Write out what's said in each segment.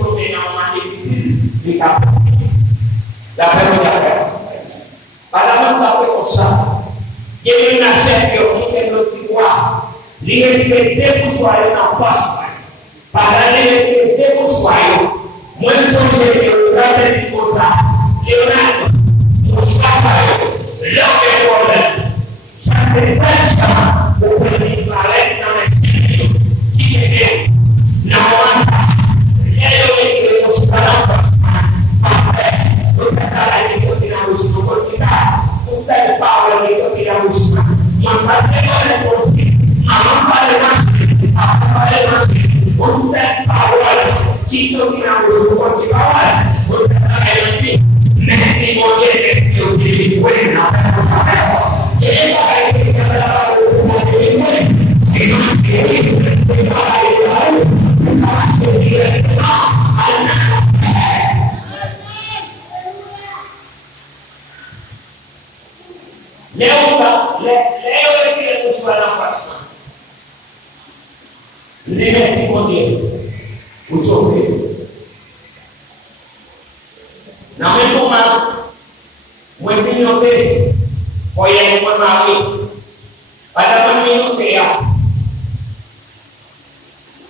proteina uma difícil de capa. Da pergunta para não dar preocupação. Ele nasceu que eu não tenho que igual. Ele tem usuário na próxima. Para ele ter usuário, muito conselheiro para ele usar. Leonardo, os papai, logo agora, sacrifica o equivalente na mestre que é na hora. Ele nos para você está isso que não usa porque você é Paulo isso que não usa. Mas para ele não usa. Mas para ele não usa. Você é Paulo que isso que não usa porque Paulo você está aqui nesse modelo que eu digo não ele vai ter que trabalhar o modelo se não quer Leo que é usuário na próxima. Leva esse modelo. O sorvete. Não é tomado. Muito minuto. Foi ele por mal. Pada 1 minuto ya.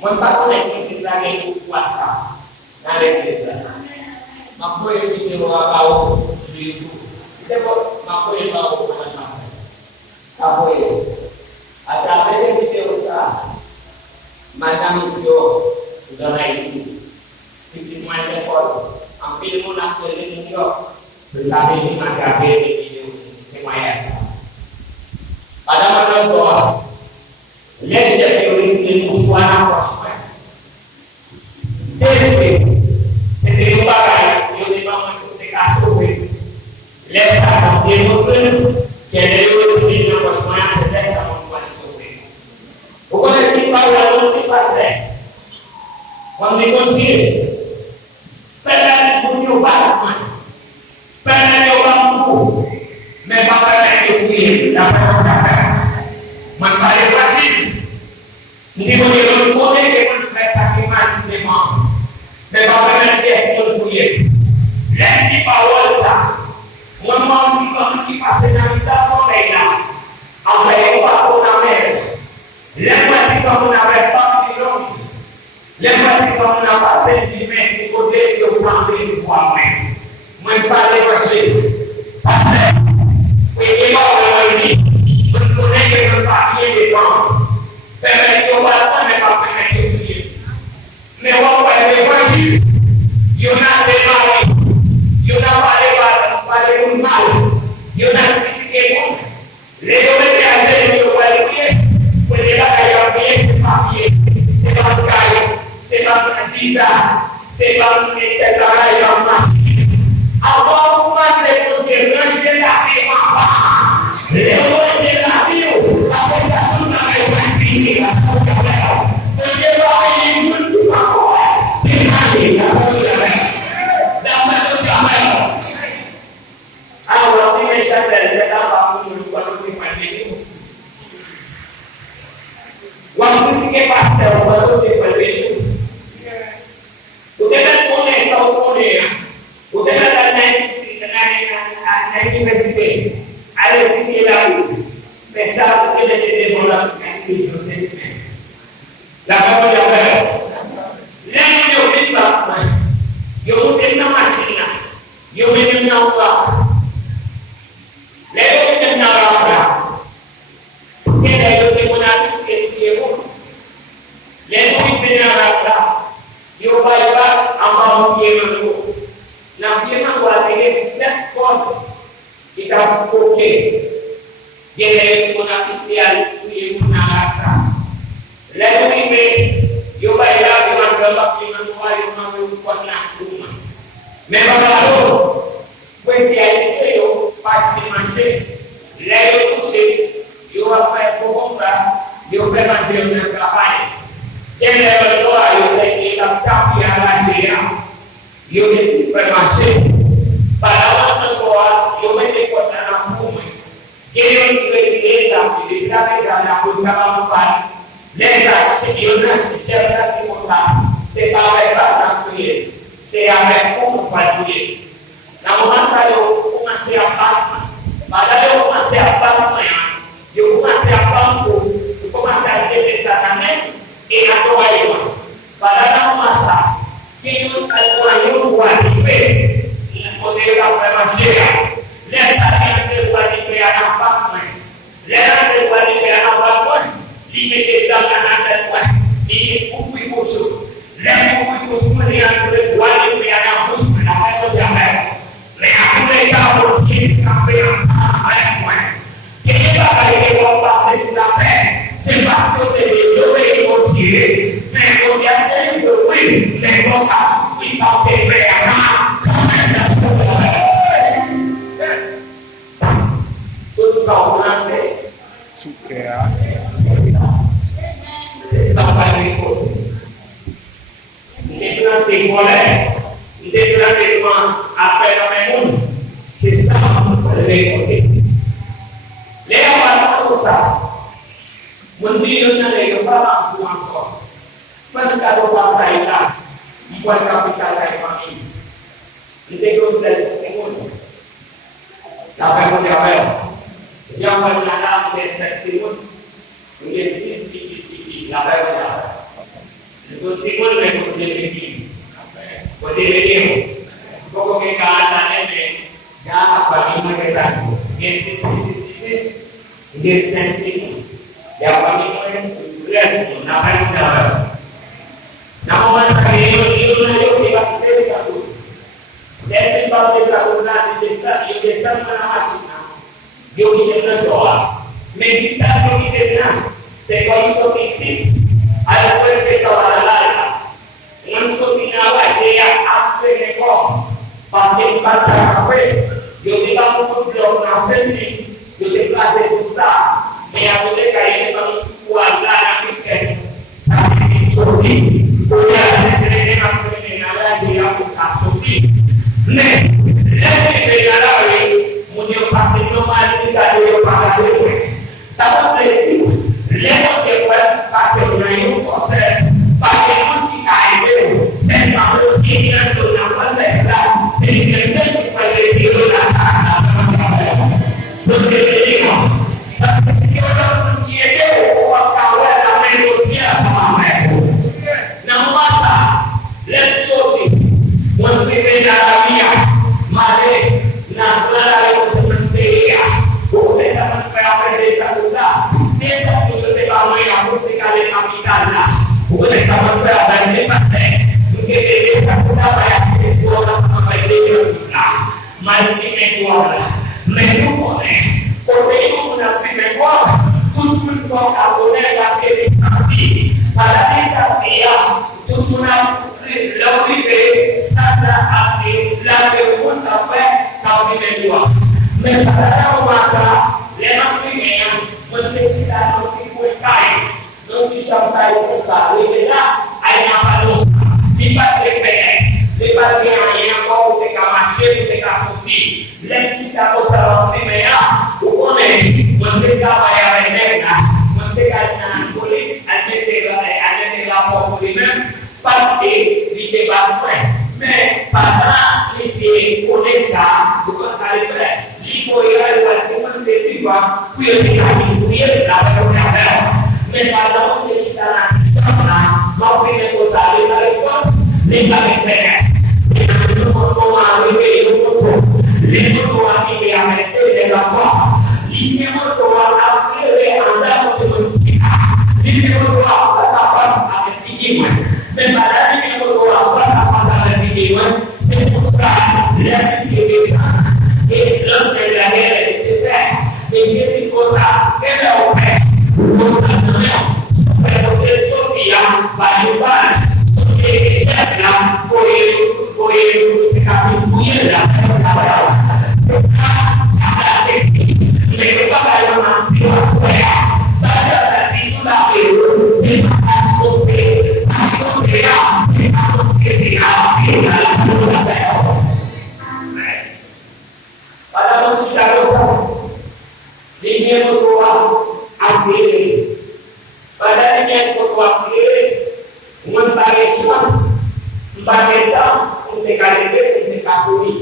Muito para se lagi puasa. Nare desa. Mampu yang kita bawa itu. Kita mampu yang bawa mana? Apa itu? Ada apa yang kita usah? Macam itu sudah naik. Sisi mana pun, ambil munak beli itu, bersama ini macam apa itu semuanya. Pada mana doa, lihat siapa yang ini musuhana prospek. Tapi, setiap orang yang memang mengikuti kasus, lihat apa yang mungkin jadi itu semuanya sudah sama kuasa. Bukan kita lalu kita deh. Mengikuti pada punya bahan, pada jawabku, memang pada itu dapat membayar wajib. Ini menjadi boleh dengan mereka iman memang pada dia itu dan di bawah memang kita sedang kita solehlah. Apa yang aku namanya? Lepas kita menamai pakaian, lepas kita menamai sentimen kode yang mengambil buahnya, mencari wajib. Pada ini orang ini berkuasa dengan pakaian itu, tapi apa memang pakaian itu? Memang pakaian wajib. Yunat demai, Yunat pada umat, Yunat fikirkan. Leo que hace el lugar que puede la calle bien, se va a caer, se va a mentira, se va a meter la calle más. Ahora más de porque no es la misma. Leo es la misma, la cosa una mentira. Porque va a ir mucho más. Imagina, dame tu cámara. Ahora tiene que ser de la waktu kita pasal baru diperlukan. Udah boleh tahu boleh ya. Udah ada naik universitas. Ada tinggi lagi. Besar kita jadi bola kaki dosen. Lalu apa? Lalu yo kita, yo kita masih na, yo kita apa? Lalu kita apa? Kita yo kita Lalu kita nak yo baiklah amal kita dulu. Nanti kita buat ini set kon kita buke. Jadi munafisian itu munafik. Lalu kita yo baiklah dengan dalam iman tua yang membuat nak rumah. Memang lalu kita itu yo pasti masih. Lalu itu yo apa pokoknya yo memang nak apa? Jadi berdoa yang kita capai lagi ya, yang bermaksud pada waktu doa yang menjadi anak bumi, yang kita dalam kehidupan, lepas sekian sejarah kita sebagai anak bumi, Saya pun pagi. Namun kalau masih apa? Padahal masih apa ya? Yo masih apa pun, itu masih ada di sana. Atau ayo. Padahal masa kita kalau ayo buat ibe, model apa macam? Lihat tadi yang buat ibe apa? Lihat buat ibe apa? Ini kita akan ada ini buku musuh. Lihat buku musuh melihat buat ibe apa? Apa itu jangan. Lihat mereka bersih sampai apa? Kita akan berubah sampai sebab itu dia bersih. Kemudian itu mereka bisa bergerak. Untuk nanti suka sampai itu. Ini nanti boleh. Ini nanti cuma apa namanya sistem berikut. Lewat usaha, mendirunya lewat orang tua. Kalau bahasa kita buat kapital kayak kami, itu sudah semua. Apa yang berjawab? Yang berjalan dari semua, menjadi sisi. Apa yang berjawab? Itu semua lebih tinggi. Berdiri, pokoknya keadaannya ni, jangan bagi mereka. Sisi, yang bagi mereka sudah. Apa yang berjawab? Namun kali ini kita satu. Dan kita berlaku di desa mana masihnya. Dia kita doa. Meditasi kita sebagai solusi. Ada kita orang. Untuk minawai saya apa neko. Pasti pada apa? Dia kita pun belum nafsi. Dia kita susah. Yang boleh kali ini kami keluarga nakiskan. Tapi solusi. Punya ini aku ini nala siapa kasuki. Nih, jadi negara ini punya pasti nomor tiga dia pakai itu. Tapi itu, lewat kepada pakai naik proses, pakai kita itu, dan kalau kita tu nampak lepas, jadi kita pakai itu lah. Berbeda. Tapi kita menjadi orang kawan Amerika sama. Let's go see. One thing in Arabia, Mare, Nakala, Monteria, who they haven't found a Saluda, they have to take away a musical Capitana, who they haven't found a Nipate, who get a Saluda by a my teammate was, Menupone, or they would have been a war, who talk about that getting happy, but I think that Lalu itu sada api lalu pun sampai kau dimenjua. Mereka masa lemah ini yang mencintai meskipun kain, nanti sampai sekali kita ayam halus, lipat lipat yang kau teka masih teka putih, lem kita kau salam merah, ukone mereka bayar mereka, mereka yang kulit ada lapor kulinan. Pasti di depan me pada isi Indonesia bukan kali ber lipo yang wasiman detiba kuya kuya dapat berada me pada untuk sekarang sana mau pilih kota itu lima ber itu mau itu yang itu dengan apa ini mau akhir anda untuk mencipta ini mau apa ada tinggi Memang ini beberapa apa dijiwan seputar dan kita belum belajar kita di kota Eropa kotanya seperti Sofia Banyumas Indonesia dalam koin kami punya dalam kapal mereka kalau nanti saya tadi sudah pada manusia dosa, dia berdoa akhir. Pada dia berdoa akhir, membagi suatu, membagi TKDP, TKPUI.